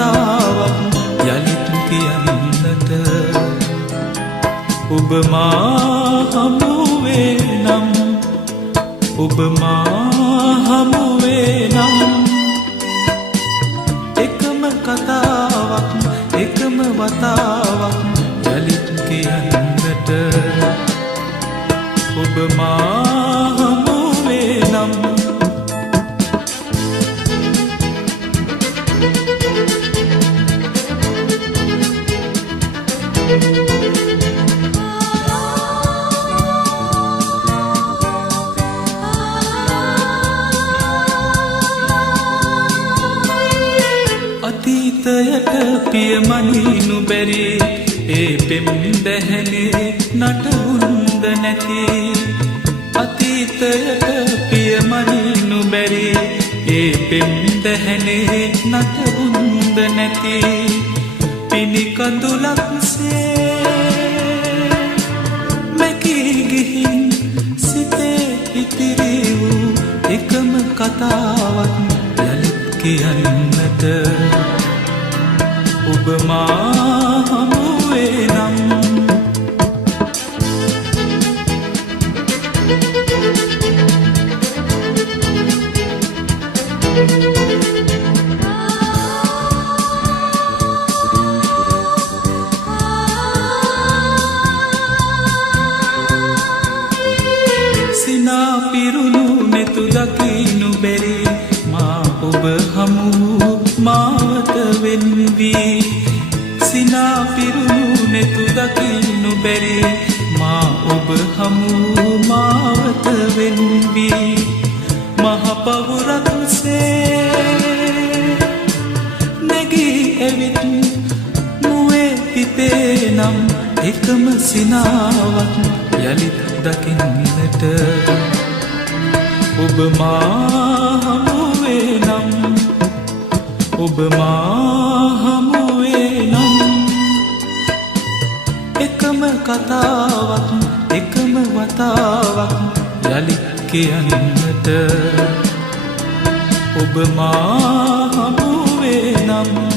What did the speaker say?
කතාවක් යලිත් කියන්නට ඔබ මා හමුවේ නම් ඔබ මා හමුවේ නම් එකම කතාවක් එකම වතාවක් යලිත් කියන්නට ඔබ මා හමුවේ නම් අතීතයට පියමනිනු බැරි ඒ පෙම් දැහැනේ නටබුන්ද නැති අතීතයට පියමනිනු බැරි ඒ පෙම් දැහැනේ නටබුන්ද නැති පිනිකඳුලක්සේ මැකී ගිහින් සිතේ ඉතිරි වූ එකම කතාවක් යලිත් කියන්නට ඔබ මා හමුවේ නම් සිනා පිරුණු නෙතු දකිනු බැරි මා ඔබ හමු මාවත වෙන්වී සිනා පිරුණු නෙතු දකිනු බැරි මා ඔබ හමු මාවත වෙන්වී මහ පවුරක්සේ නැගී ඇවිත් මුවේ පිපේ නම් එකම සිනාවක් යලිත් දකින්නට ඔබ මා හමුවේ නම් ඔබ මා හමුවේ නම් එකම කතාවක් එකම වතාවක් යලිත් කියන්නට ඔබ මා හමුවේ නම්